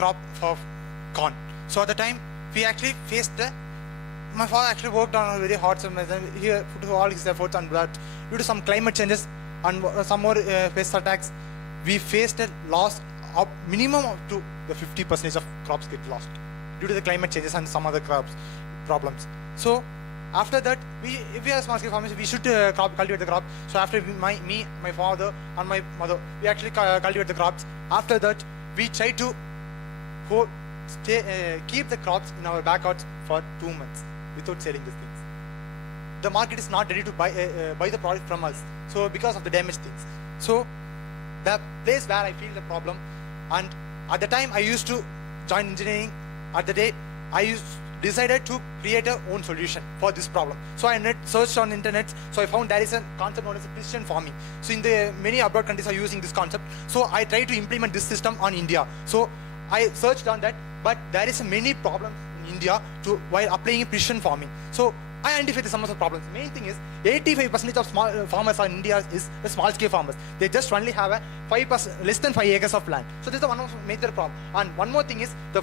crop for corn. So at the time, we actually faced my father actually worked on a very hard summer. He put all his efforts on that. Due to some climate changes and some more pest attacks, we faced a loss of minimum up to the 50% of crops get lost due to the climate changes and some other crops problems. So after that, if we are small scale farmers, we should cultivate the crop. So after my father and my mother, we actually cultivate the crops. After that, we try to keep the crops in our backyards for 2 months without selling these things. The market is not ready to buy the product from us. So because of the damaged things. So the place where I feel the problem, and at the time I used to join engineering. At the day I decided to create a own solution for this problem. So I searched on internet. So I found there is a concept known as precision farming. So in the many abroad countries are using this concept. So I tried to implement this system on India. So I searched on that, but there is many problems in India while applying precision farming. So I identified some of the problems. The main thing is 85% of small farmers in India is the small scale farmers. They just only have a 5%, less than 5 acres of land. So this is one of the major problem. And one more thing is the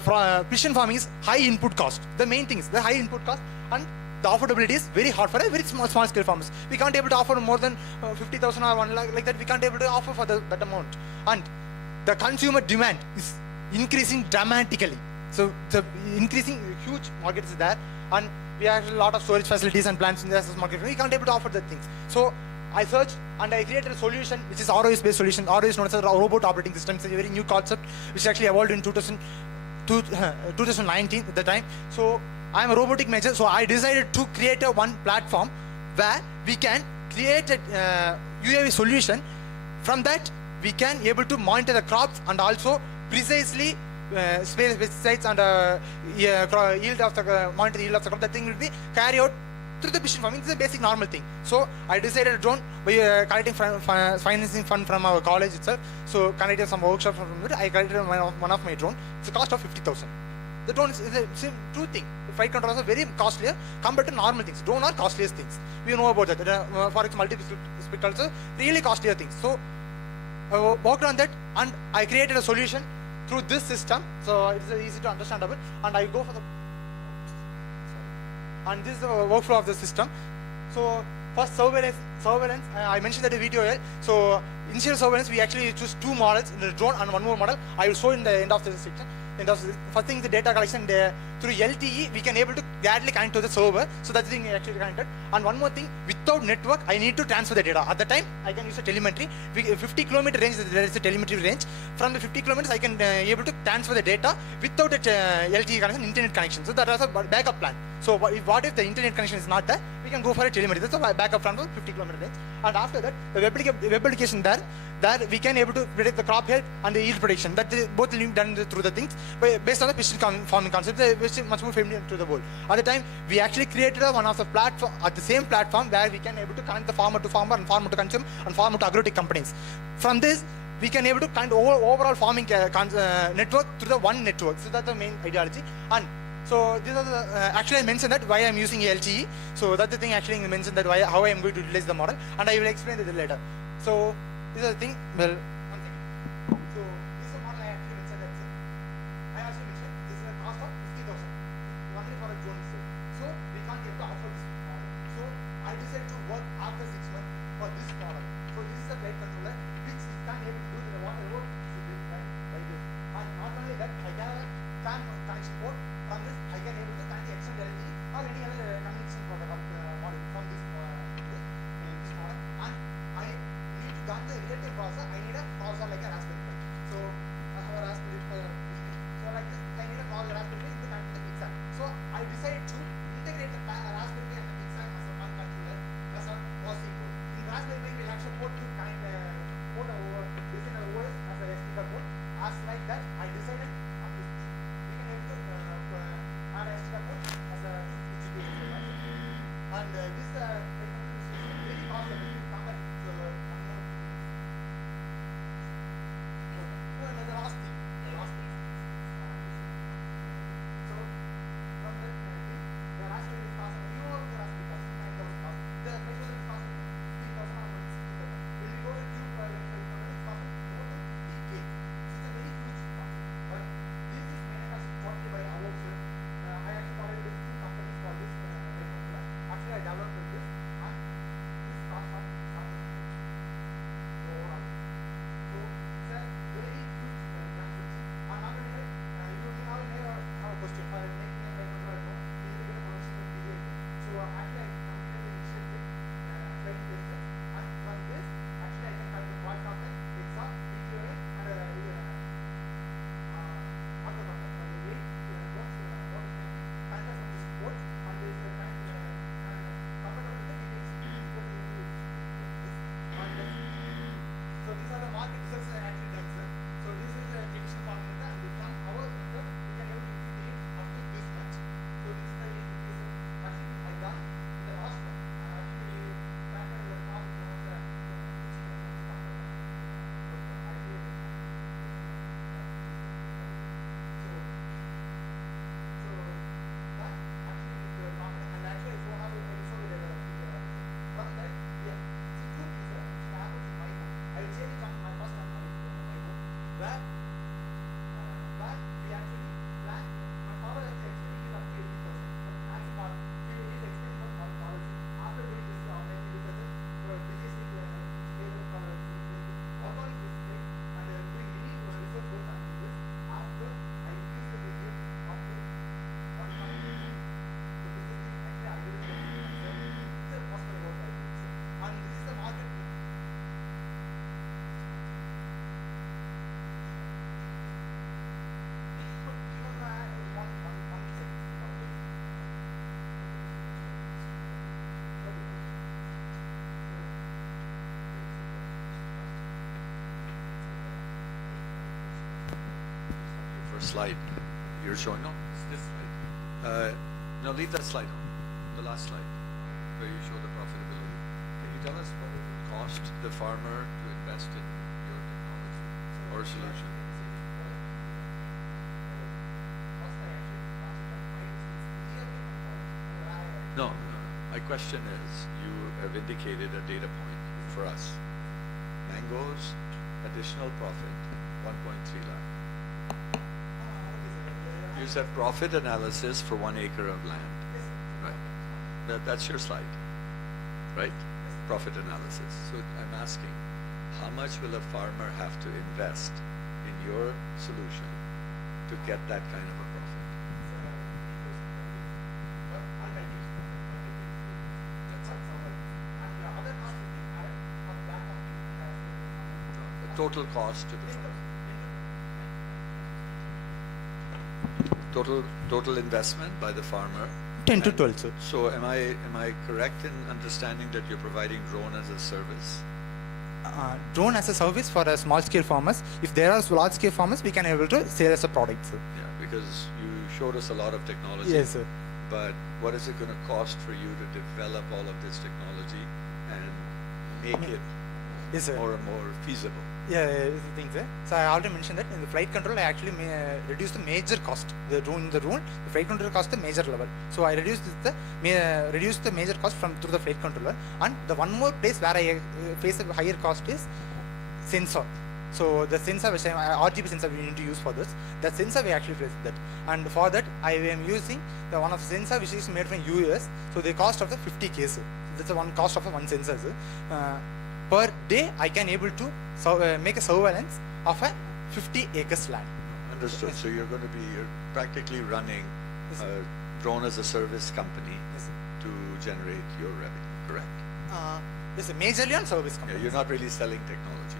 precision farming is high input cost. The main thing is the high input cost, and the affordability is very hard for a very small scale farmers. We can't able to offer more than 50,000 or 1 lakh like that. We can't able to offer for that amount. And the consumer demand is increasing dramatically. So the increasing huge market is there, and we have a lot of storage facilities and plants in the market. We can't able to offer that things. So I searched and I created a solution which is ROS based solution. ROS is known as a robot operating system. It's a very new concept which actually evolved in 2019 at the time. So I am a robotic manager. So I decided to create one platform where we can create a UAV solution. From that we can able to monitor the crops and also precisely pesticides and yield of the monitor the yield of the crop. That thing will be carried out through the precision farming. This is a basic normal thing. So I decided a drone by collecting financing fund from our college itself. So conducted some workshop from it. I collected one of my drone. It's a cost of 50,000. The drone is a true thing. Flight controllers are very costlier compared to normal things. Drone are costliest things. We know about that. For its multi-spectral also really costlier things. So I worked on that and I created a solution through this system. So it's easy to understandable. And I go for the and this is the workflow of the system. So first surveillance, I mentioned that in the video here. So initial surveillance, we actually choose 2 models in the drone and 1 more model. I will show in the end of this section. First thing is the data collection. Through LTE, we can able to directly connect to the server. So that's the thing actually connected. And one more thing, without network, I need to transfer the data. At the time, I can use a telemetry. 50 kilometer range, there is a telemetry range. From the 50 kilometers, I can able to transfer the data without a LTE connection, internet connection. So that is a backup plan. So what if the internet connection is not there? We can go for a telemetry. That's a backup from the 50 kilometer range. And after that, the web application there we can able to predict the crop health and the yield prediction. That is both done through the things based on the precision farming concept, which is much more familiar to the world. At the time, we actually created one of the platform at the same platform where we can able to connect the farmer to farmer and farmer to consumer and farmer to agrotech companies. From this, we can able to connect overall farming network through the one network. So that's the main ideology. And so these are the actually I mentioned that why I'm using LTE. So that's the thing actually I mentioned that how I am going to utilize the model, and I will explain it later. So this is the thing. Well, one second. So this is the model I actually mentioned. I also mentioned this is a cost of 50,000 only for a drone itself. So we can't get to offer this model. So I decided to work after 6 months for this model. So this is a flight controller which is can able to do the water road like this. And not only that, I have a fan connection port. From this, I can able to connect the external LTE or any other communication protocol model from this model. And I need to run the real-time processor. I need a processor like a Raspberry Pi. So I have a Raspberry Pi. So like this, I need a Raspberry Pi to connect to the Pixar. So I decided to integrate the Raspberry Pi and the Pixar as a one controller as a processing board. In Raspberry Pi, we'll actually port to connect port over this in our OS as a SD card port. As like that, I decided we can able to add a SD card port as a GPU device. And this very cost effective compared to slide. You're showing, no, it's this slide. No, leave that slide on, the last slide, where you show the profitability. Can you tell us what it will cost the farmer to invest in your technology or solution? No, my question is, you have indicated a data point for us. Mangoes, additional profit, 1.3 lakh. You said profit analysis for 1 acre of land, right? That's your slide, right? Profit analysis. So I'm asking, how much will a farmer have to invest in your solution to get that kind of a profit? Total cost to the farmer. Total investment by the farmer. 10 to 12, sir. So am I correct in understanding that you're providing drone as a service? Drone as a service for small scale farmers. If there are large scale farmers, we can able to sell as a product, sir. Yeah, because you showed us a lot of technology. Yes, sir. But what is it going to cost for you to develop all of this technology and make it Yes, sir. more and more feasible? Yeah, is the thing, sir. So I already mentioned that in the flight control, I actually reduced the major cost. The drone, the flight controller cost the major level. So I reduced the major cost through the flight controller. And the one more place where I face a higher cost is sensor. So the sensor, which RGB sensor we need to use for this. The sensor we actually place that. And for that, I am using the one of the sensor which is made from US. So the cost of the 50K. So that's the one cost of the one sensor. Per day, I can able to make a surveillance of a 50 acres land. Understood. So you're practically running a drone as a service company to generate your revenue, correct? Yes, majorly on service company. Yeah, you're not really selling technology.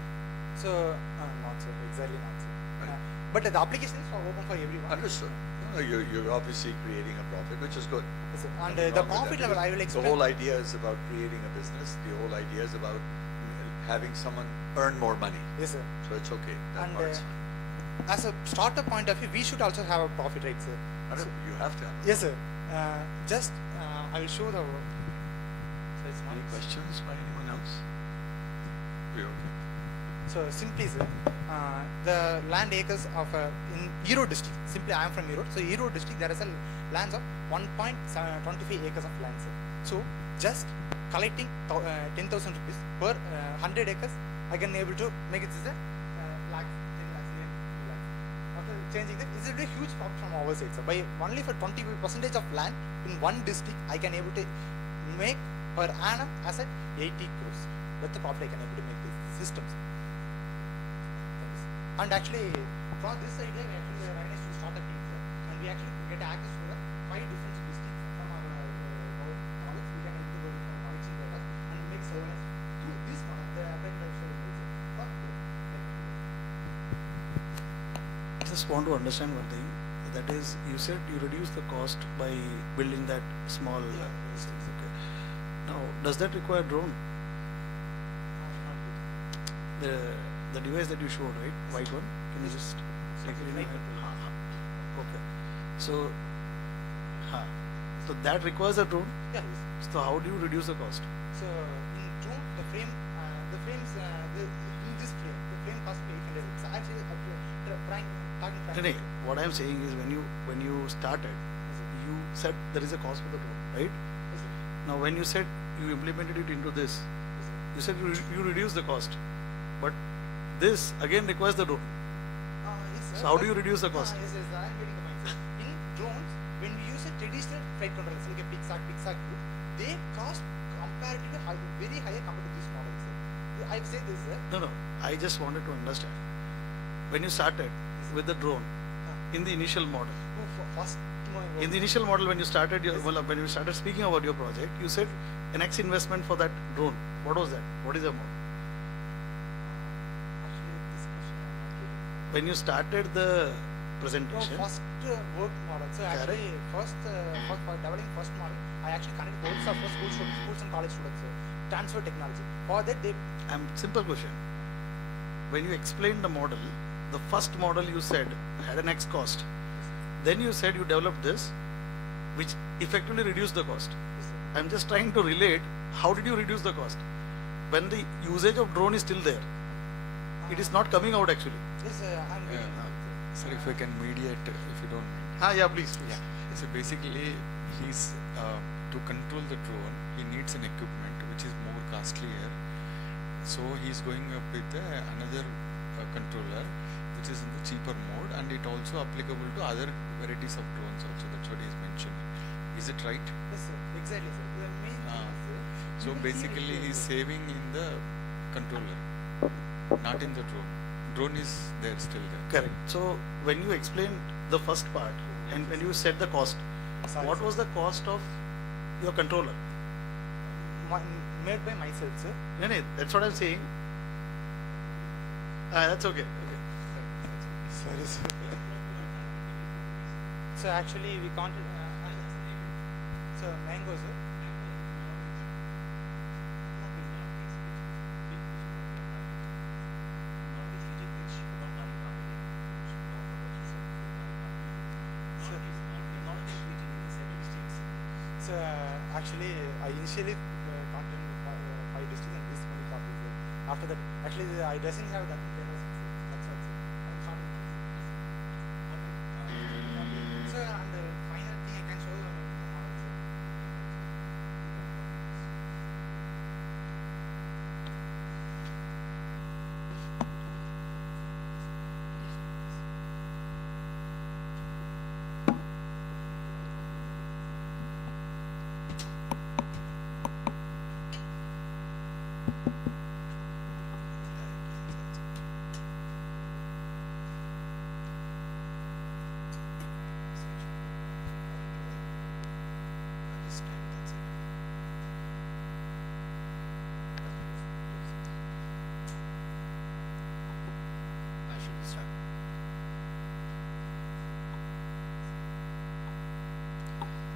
So, not sir, exactly not sir. Right. But the application is open for everyone. Understood. No, you're obviously creating a profit, which is good. Yes, sir. And the profit level, I will explain. The whole idea is about creating a business. The whole idea is about having someone earn more money. Yes, sir. So it's okay. That And part's fine. as a startup point of view, we should also have a profit, right, sir? You have to have. Yes, sir. I will show the. So it's not Any questions by anyone else? We're okay. So simply, sir, the land acres of in Erode district. Simply, I am from Erode. So Erode district, there is a lands of 1.25 acres of land, sir. So just collecting 10,000 rupees per 100 acres, I can able to make it as a lakhs, 10 lakhs, 2 lakhs. After changing that, this is a huge profit from our side, sir. By only for 20% of land in one district, I can able to make per annum as at 80 crores. That's the profit I can able to make these systems. And actually, from this idea, we actually managed to start a team, sir. And we actually get access to the 5 different districts from our knowledge. We can able to go from collection data and make surveillance through this one, the applied lifestyle Just want to understand one thing. That is, you said you reduce the cost by building that small. Okay. Now, does that require drone? The device that you showed, right? White one. Can you just take it in your hand? Okay. So, so that requires a drone. Yeah. So how do you reduce the cost? So in drone, the frames, in this frame, the frame cost 800. So actually, No, what I am saying is when you started, you said there is a cost for the drone, right? Yes, sir. Now when you said you implemented it into this, Yes, sir. you said you reduce the cost, but this again requires the drone. Yes, sir. So how do you reduce the cost? Yes, I am getting the point, sir. In drones, when we use a traditional flight controllers like a Pixar, they cost comparatively very higher compared to this model, sir. I've said this, sir. No, I just wanted to understand. When you started with the drone, in the initial model, in the initial model when you started when you started speaking about your project, you said an X investment for that drone. What was that? What is the amount? When you started the presentation, first work model. So actually, for developing first model, I actually connected both of schools and college students, transfer technology. For that, simple question. When you explained the model, the first model you said had an X cost. Then you said you developed this, which effectively reduced the cost. I'm just trying to relate, how did you reduce the cost? When the usage of drone is still there, it is not coming out actually. Yes, I'm Yeah. Sir, if I can mediate, if you don't mind. Yeah, please. So basically, he's to control the drone, he needs an equipment which is more costlier. So he's going up with another controller, which is in the cheaper mode, and it also applicable to other varieties of drones also. That's what he's mentioning. Is it right? Yes, sir. Exactly, sir. The main thing is, So you will see basically, it, he's saving in the controller, not in the drone. Drone is there still there. Correct. So when you explained the first part and when you said the cost, Sorry, what sir. was the cost of your controller? Made by myself, sir. No, that's what I'm saying. That's okay. Sorry, sir. So actually, we can't. So mango, sir. So actually, I initially content 5 districts and this many copies. After that, actually, I doesn't have that. That's all, sir. I'm sorry. Sir, and the final thing I can show you.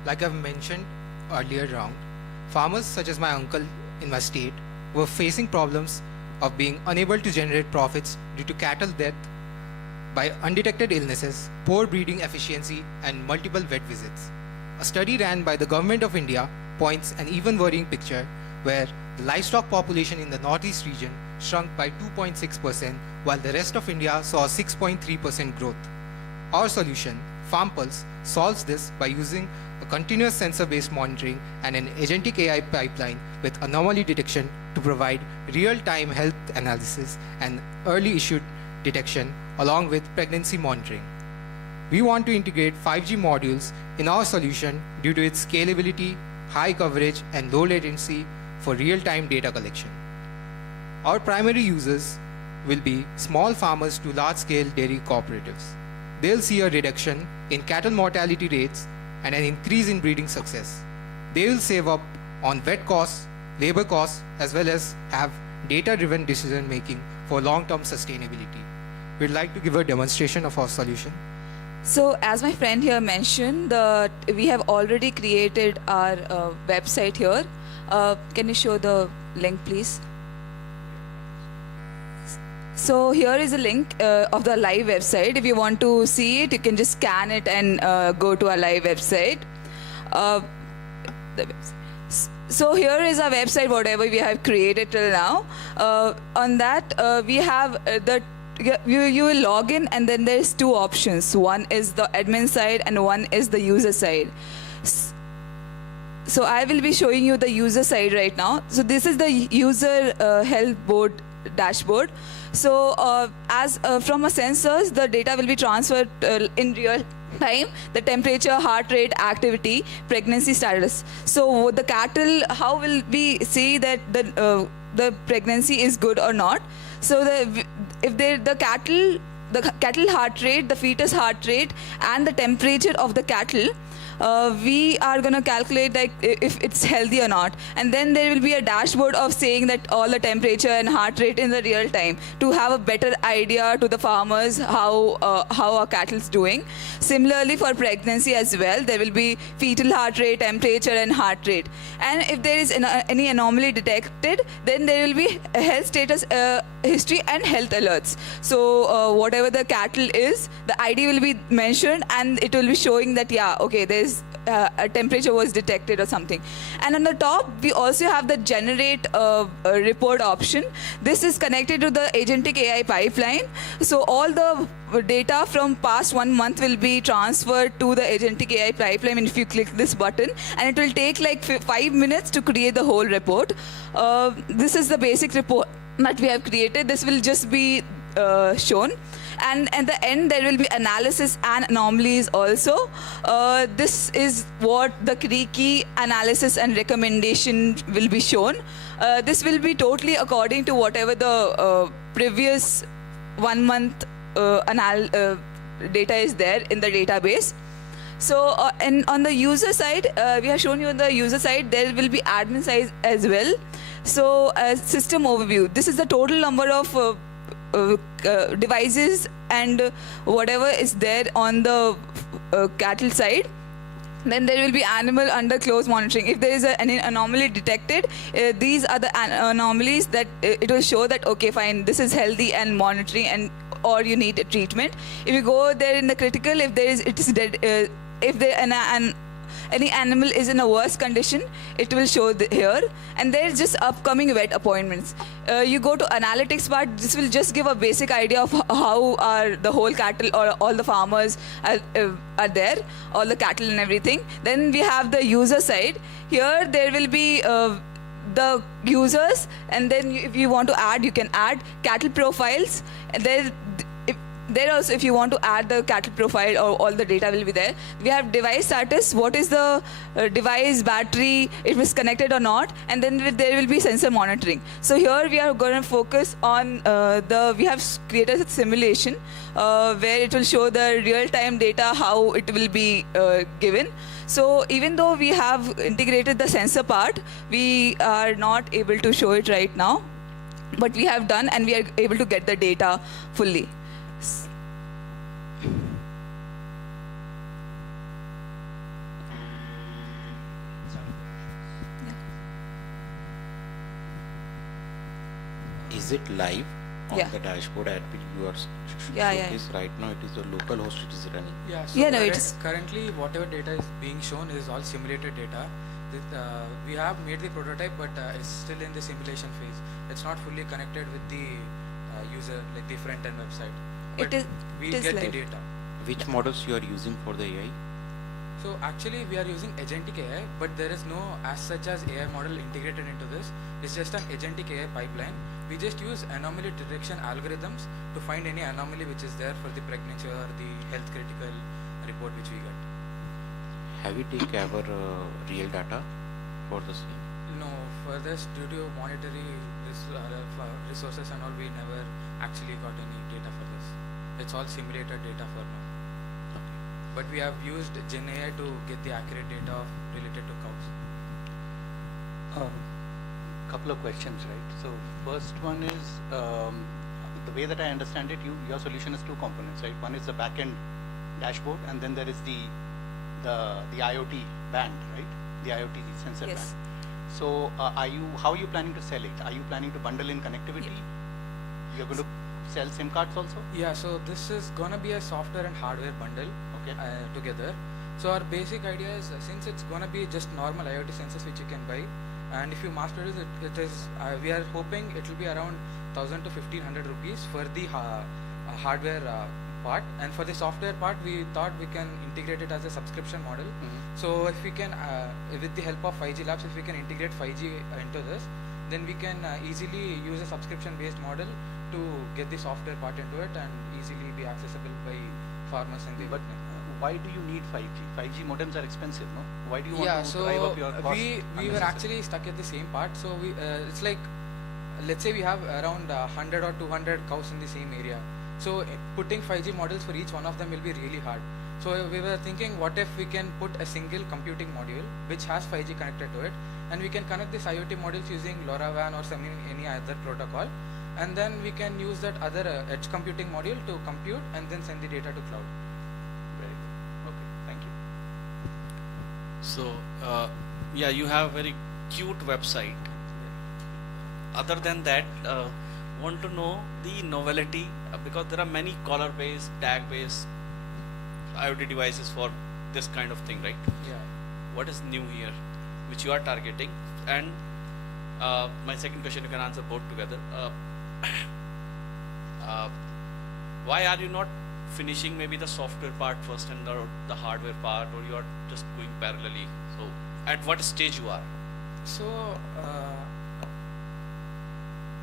Like I've mentioned earlier round, farmers such as my uncle in my state were facing problems of being unable to generate profits due to cattle death by undetected illnesses, poor breeding efficiency, and multiple vet visits. A study ran by the Government of India points an even worrying picture where the livestock population in the northeast region shrunk by 2.6%, while the rest of India saw 6.3% growth. Our solution, Farm Pulse, solves this by using a continuous sensor-based monitoring and an agentic AI pipeline with anomaly detection to provide real-time health analysis and early issue detection along with pregnancy monitoring. We want to integrate 5G modules in our solution due to its scalability, high coverage, and low latency for real-time data collection. Our primary users will be small farmers to large-scale dairy cooperatives. They'll see a reduction in cattle mortality rates and an increase in breeding success. They will save up on vet costs, labor costs, as well as have data-driven decision-making for long-term sustainability. We'd like to give a demonstration of our solution. So as my friend here mentioned, we have already created our website here. Can you show the link, please? So here is a link of the live website. If you want to see it, you can just scan it and go to our live website. So here is our website, whatever we have created till now. On that, we have you will log in, and then there's two options. One is the admin side and one is the user side. So I will be showing you the user side right now. So this is the user health board dashboard. So as from a sensors, the data will be transferred in real time, the temperature, heart rate, activity, pregnancy status. So the cattle, how will we see that the pregnancy is good or not? So if the cattle heart rate, the fetus heart rate, and the temperature of the cattle we are going to calculate like if it's healthy or not. And then there will be a dashboard of saying that all the temperature and heart rate in the real time to have a better idea to the farmers how our cattle is doing. Similarly for pregnancy as well, there will be fetal heart rate, temperature and heart rate. And if there is any anomaly detected, then there will be a health status history and health alerts. So whatever the cattle is, the ID will be mentioned and it will be showing that, yeah, okay, there's a temperature was detected or something. And on the top, we also have the generate report option. This is connected to the agentic AI pipeline. So all the data from past 1 month will be transferred to the agentic AI pipeline if you click this button, and it will take like 5 minutes to create the whole report. This is the basic report that we have created. This will just be shown. And at the end, there will be analysis and anomalies also. This is what the key analysis and recommendation will be shown. This will be totally according to whatever the previous 1 month data is there in the database. So and on the user side, we have shown you on the user side, there will be admin side as well. So system overview. This is the total number of devices and whatever is there on the cattle side. Then there will be animal under close monitoring. If there is any anomaly detected, these are the anomalies that it will show that, okay, fine, this is healthy and monitoring, and or you need a treatment. If you go there in the critical, if there is, it is dead, if there any animal is in a worse condition, it will show here. And there is just upcoming vet appointments. You go to analytics part, this will just give a basic idea of how are the whole cattle or all the farmers are there, all the cattle and everything. Then we have the user side. Here there will be the users, and then if you want to add, you can add cattle profiles. And there also, if you want to add the cattle profile, or all the data will be there. We have device status, what is the device battery, it was connected or not, and then there will be sensor monitoring. So here we are going to focus on we have created a simulation where it will show the real-time data, how it will be given. So even though we have integrated the sensor part, we are not able to show it right now, but we have done, and we are able to get the data fully. Is it live on Yeah. the dashboard admin you are Yeah. right now? It is a local host, it is running. Yeah, so Yeah, no, it's currently whatever data is being shown is all simulated data. We have made the prototype, but it's still in the simulation phase. It's not fully connected with the user, like the front-end website. But we it is get live. the data. Which models you are using for the AI? So actually we are using agentic AI, but there is no as such as AI model integrated into this. It's just an agentic AI pipeline. We just use anomaly detection algorithms to find any anomaly which is there for the pregnancy or the health critical report which we get. Have you taken ever real data for the same? No, for this, due to monetary resources and all, we never actually got any data for this. It's all simulated data for now. But we have used Gen AI to get the accurate data related to cows. Couple of questions, right? So first one is, the way that I understand it, your solution is two components, right? One is the backend dashboard, and then there is the IoT band, right? The IoT sensor Yes. band. So how are you planning to sell it? Are you planning to bundle in connectivity? You're going to sell SIM cards also? Yeah, so this is gonna be a software and hardware bundle together. So our basic idea is, since it's gonna be just normal IoT sensors which you can buy, and if you mass produce it, we are hoping it will be around 1,000 to 1,500 rupees for the hardware part, and for the software part, we thought we can integrate it as a subscription model. So if we can, with the help of 5G Labs, if we can integrate 5G into this, then we can easily use a subscription-based model to get the software part into it and easily be accessible by farmers in the But why do you need 5G? 5G modems are expensive, no? Why do you want to so drive up your cost? we were unnecessarily? actually stuck at the same part. So we it's like, let's say we have around 100 or 200 cows in the same area. So putting 5G models for each one of them will be really hard. So we were thinking, what if we can put a single computing module which has 5G connected to it, and we can connect this IoT modules using LoRaWAN or any other protocol, and then we can use that other edge computing module to compute and then send the data to cloud. Very good. Okay, thank you. So, yeah, you have very cute website. Other than that, want to know the novelty because there are many collar-based, tag-based IoT devices for this kind of thing, right? Yeah. What is new here, which you are targeting? And my second question, you can answer both together. Why are you not finishing maybe the software part first and the hardware part, or you are just going parallelly? So, at what stage you are? So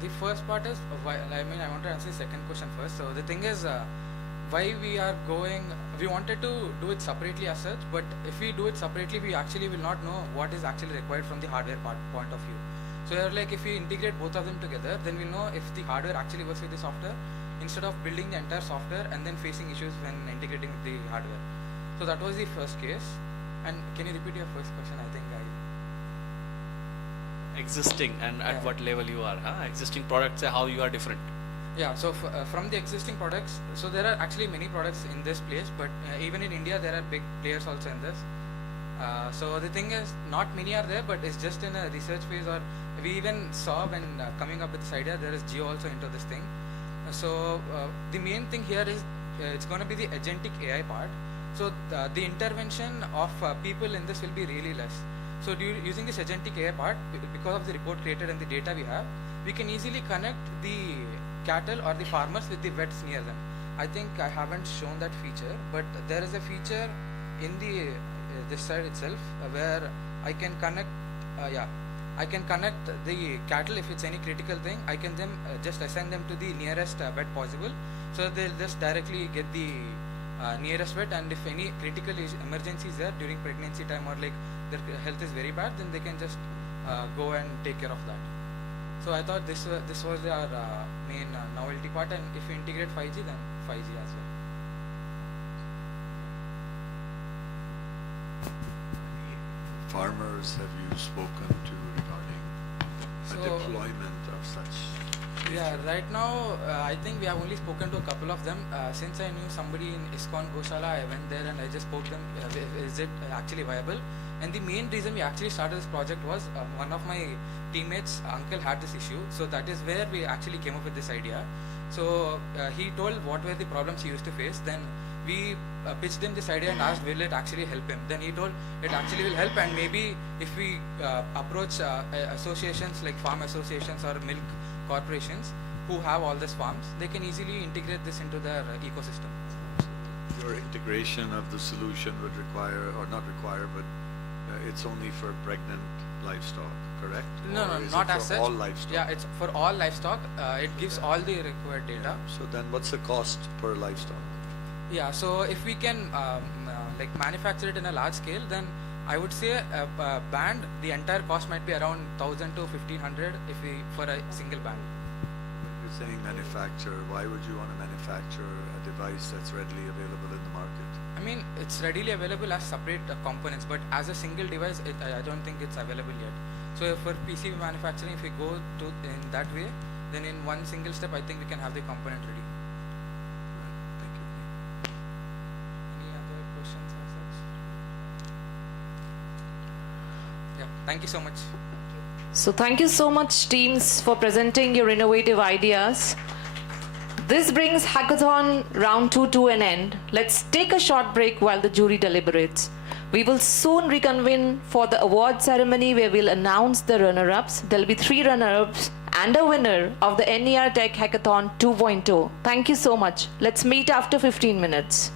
the first part is why, I mean, I want to answer the second question first. So the thing is, why we are going, we wanted to do it separately as such, but if we do it separately, we actually will not know what is actually required from the hardware point of view. So we are like, if we integrate both of them together, then we'll know if the hardware actually works with the software, instead of building the entire software and then facing issues when integrating with the hardware. So that was the first case. And can you repeat your first question? I think Existing, and at Yeah. what level you are, huh? Existing products, how you are different. Yeah, so from the existing products, so there are actually many products in this place, but even in India there are big players also in this. So the thing is, not many are there, but it's just in a research phase, or we even saw when coming up with this idea, there is Geo also into this thing. So the main thing here is it's going to be the agentic AI part. So the intervention of people in this will be really less. So using this agentic AI part, because of the report created and the data we have, we can easily connect the cattle or the farmers with the vets near them. I think I haven't shown that feature, but there is a feature in the this side itself where I can connect. I can connect the cattle if it's any critical thing. I can then just assign them to the nearest vet possible, so they'll just directly get the nearest vet, and if any critical emergency is there during pregnancy time, or like their health is very bad, then they can just go and take care of that. So I thought this was our main novelty part, and if we integrate 5G, then 5G as well. Farmers have you spoken to regarding the So- deployment of such? Yeah, right now I think we have only spoken to a couple of them. Since I knew somebody in ISKCON Goshala, I went there and I just spoke to them, is it actually viable? And the main reason we actually started this project was one of my teammates' uncle had this issue. So that is where we actually came up with this idea. So he told what were the problems he used to face. Then we pitched him this idea and asked, will it actually help him? Then he told it actually will help, and maybe if we approach associations like farm associations or milk corporations who have all these farms, they can easily integrate this into their ecosystem. Your integration of the solution would require, or not require, but it's only for pregnant livestock, correct? No, Or no, is not it as for such. all livestock? Yeah, it's for all livestock. It gives all the required data. So then what's the cost per livestock? Yeah, so if we can like manufacture it in a large scale, then I would say a band, the entire cost might be around 1,000 to 1,500 if we for a single band. You're saying manufacture. Why would you want to manufacture a device that's readily available in the market? I mean, it's readily available as separate components, but as a single device, I don't think it's available yet. So for PCB manufacturing, if we go to in that way, then in one single step, I think we can have the component ready. Right. Thank you. Any other questions as such? Yeah, thank you so much. So thank you so much, teams, for presenting your innovative ideas. This brings Hackathon round 2 to an end. Let's take a short break while the jury deliberates. We will soon reconvene for the award ceremony where we'll announce the runner-ups. There'll be 3 runner-ups and a winner of the NER Tech Hackathon 2.0. Thank you so much. Let's meet after 15 minutes.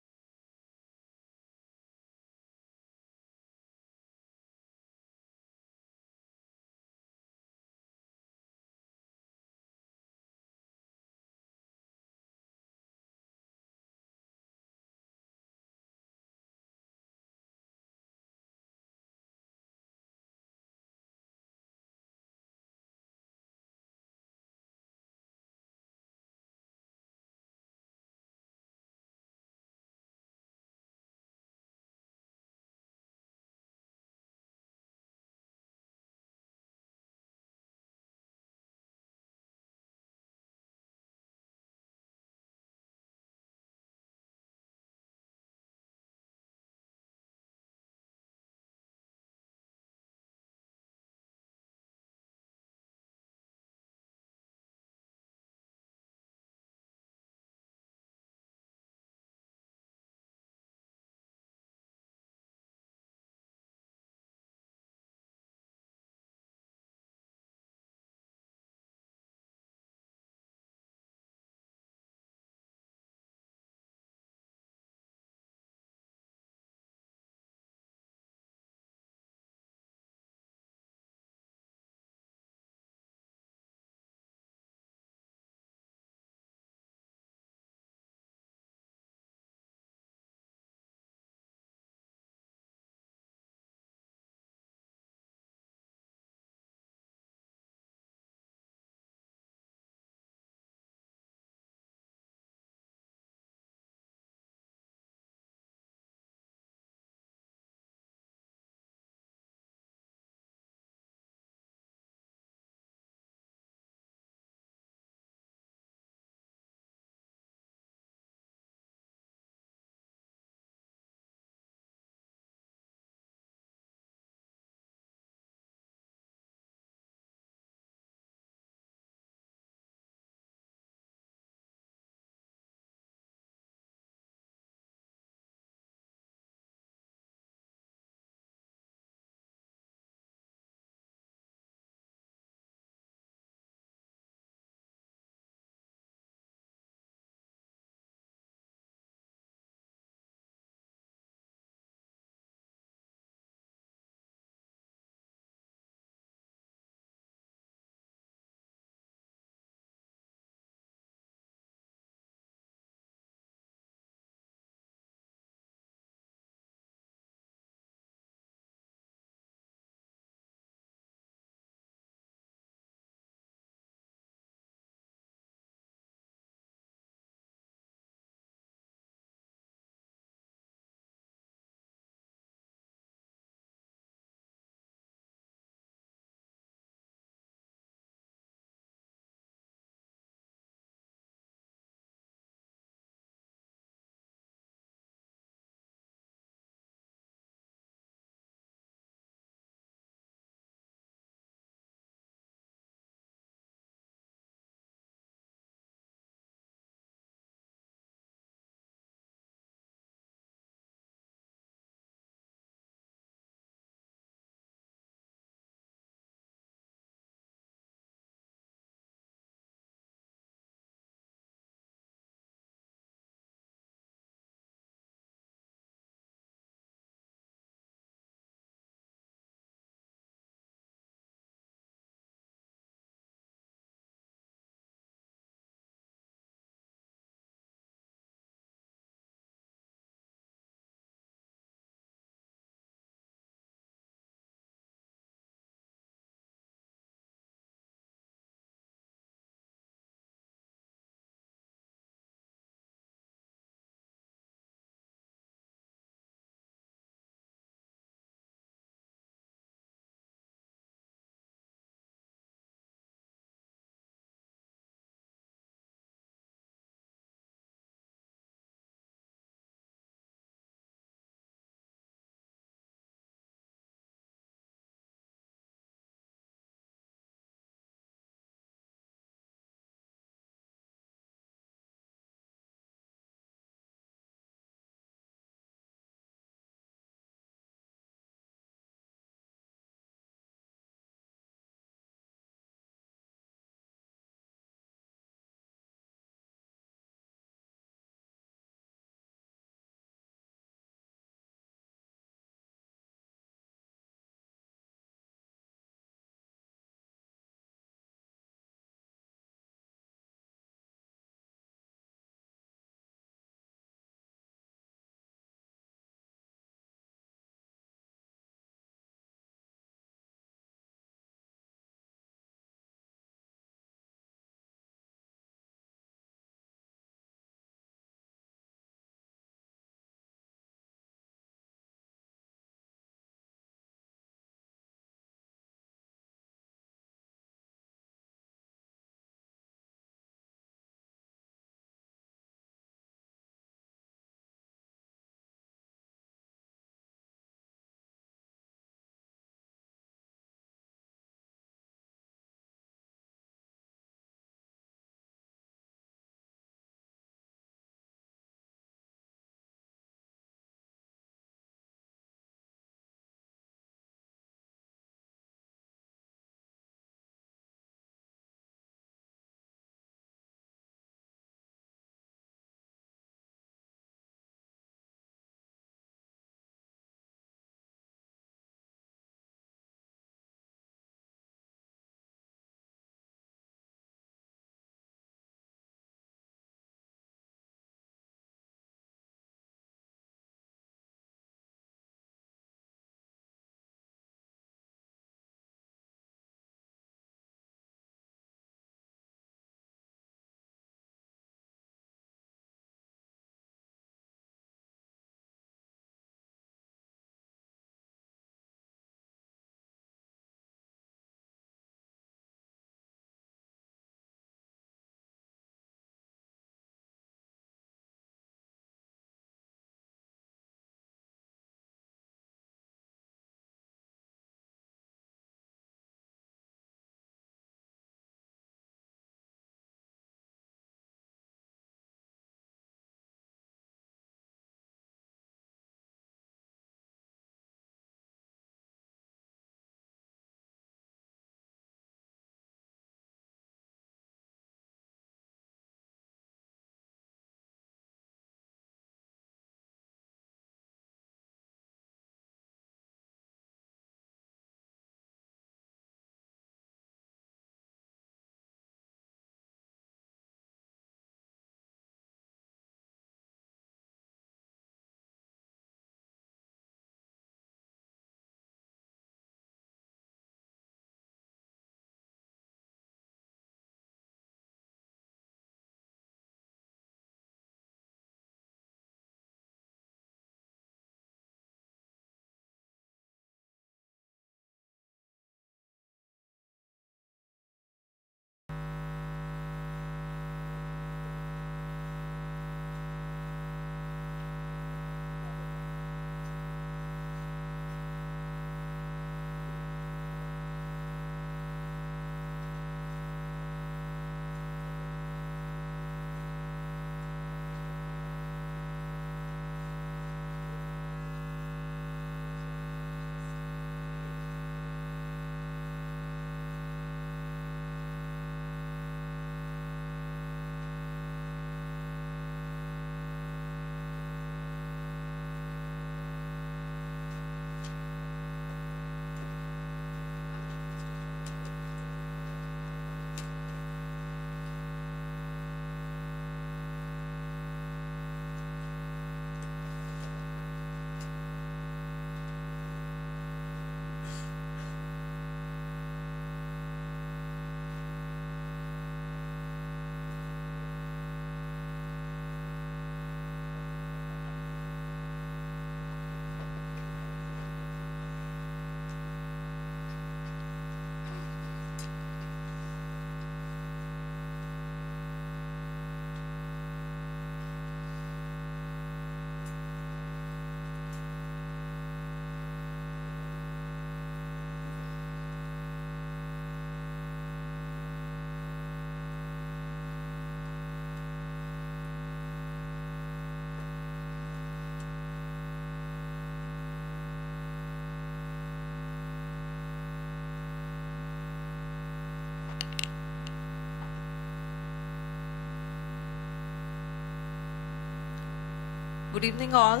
Good evening, all.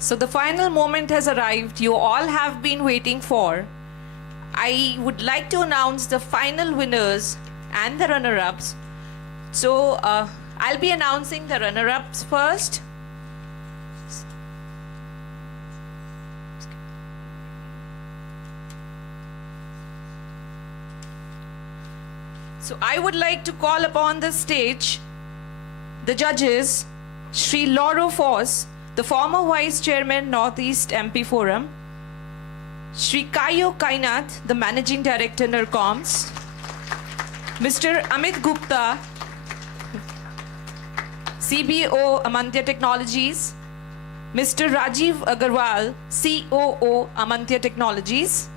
So the final moment has arrived you all have been waiting for. I would like to announce the final winners and the runner-ups. So I'll be announcing the runner-ups first. So I would like to call upon the stage the judges, Sri Lauro Foss, the former Vice Chairman, Northeast MP Forum, Sri Kayo Kainath, the Managing Director, NERCOMS, Mr. Amit Gupta, CBO, Amantya Technologies, Mr. Rajiv Agarwal, COO, Amantya Technologies,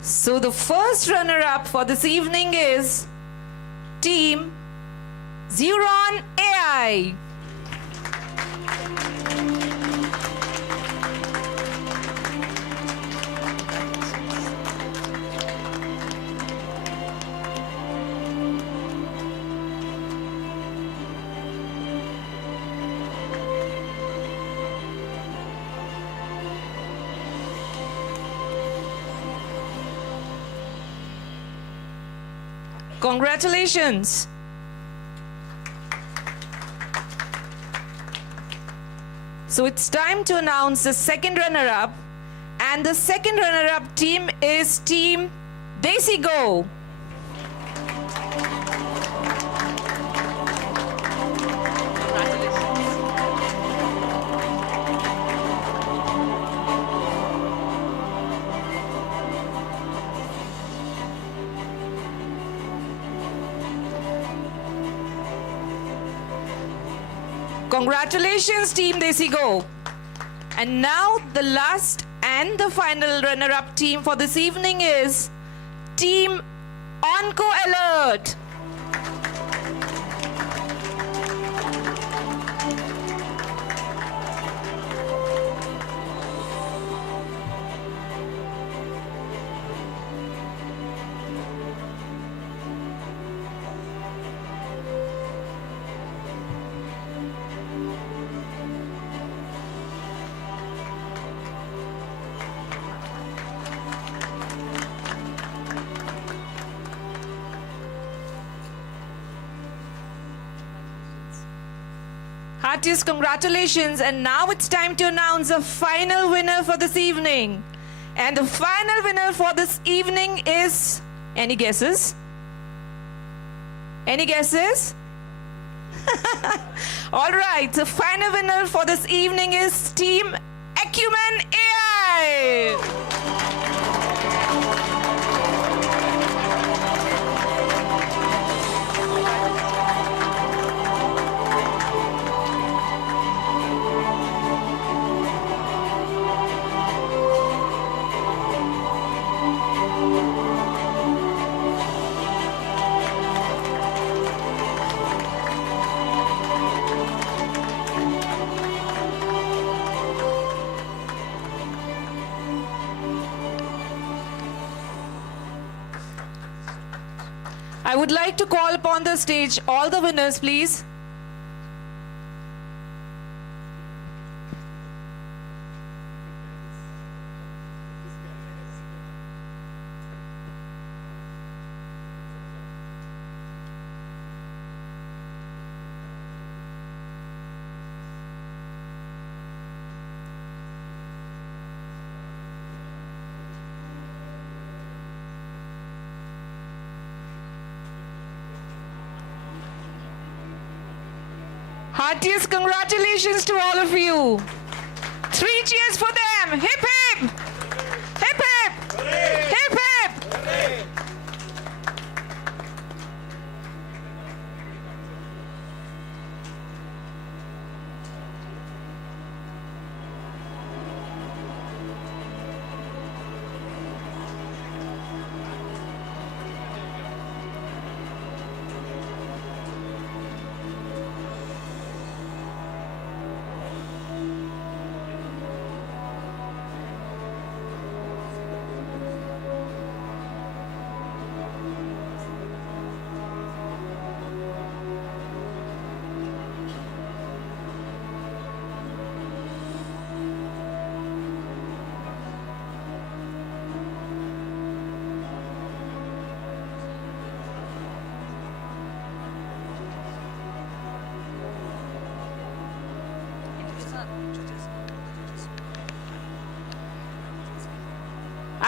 So the first runner-up for this evening is Team Xeron AI. Congratulations. So it's time to announce the second runner-up, and the second runner-up team is Team Desi Go. Congratulations, Team Desi Go. And now the last and the final runner-up team for this evening is Team Onco Alert. Heartiest congratulations, and now it's time to announce the final winner for this evening. And the final winner for this evening is, any guesses? Any guesses? All right, the final winner for this evening is Team Acumen AI. I would like to call upon the stage all the winners, please. Heartiest congratulations to all of you. 3 cheers for them. them. Hip hip! Hip hip! Hip hip!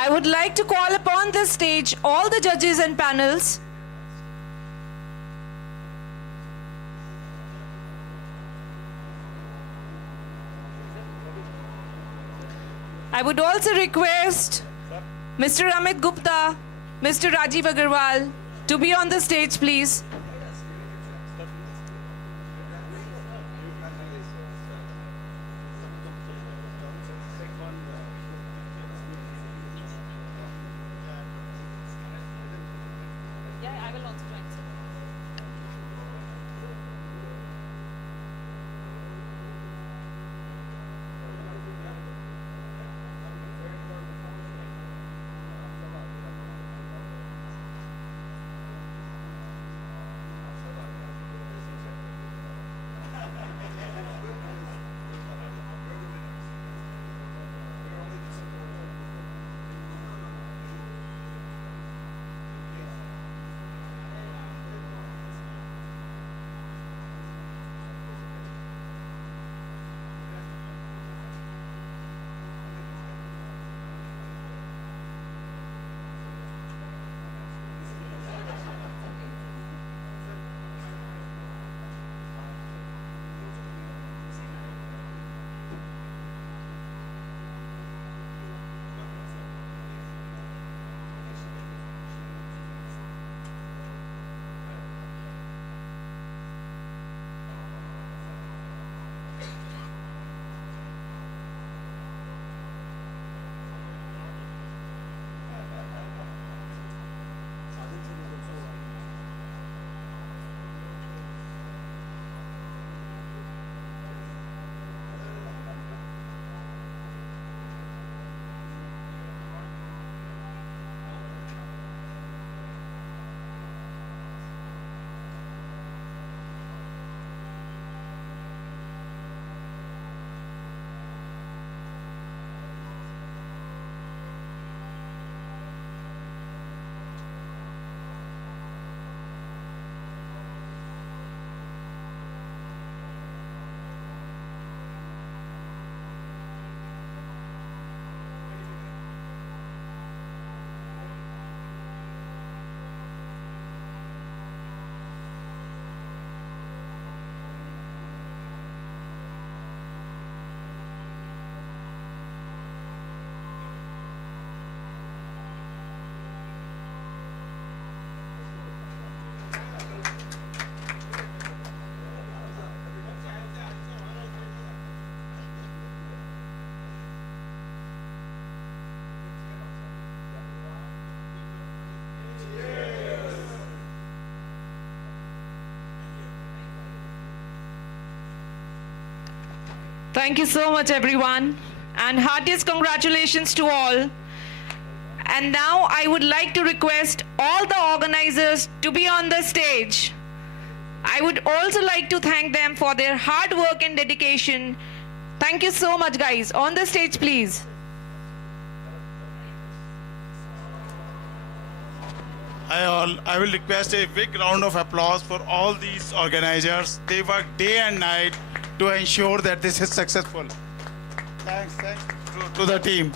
I would like to call upon this stage all the judges and panels. I would also request Mr. Amit Gupta, Mr. Rajiv Agarwal to be on the stage, please. I will also join. Thank you so much, everyone, and heartiest congratulations to all. And now I would like to request all the organizers to be on the stage. I would also like to thank them for their hard work and dedication. Thank you so much, guys. On the stage, please. I will request a big round of applause for all these organizers. They work day and night to ensure that this is successful. Thanks to the team.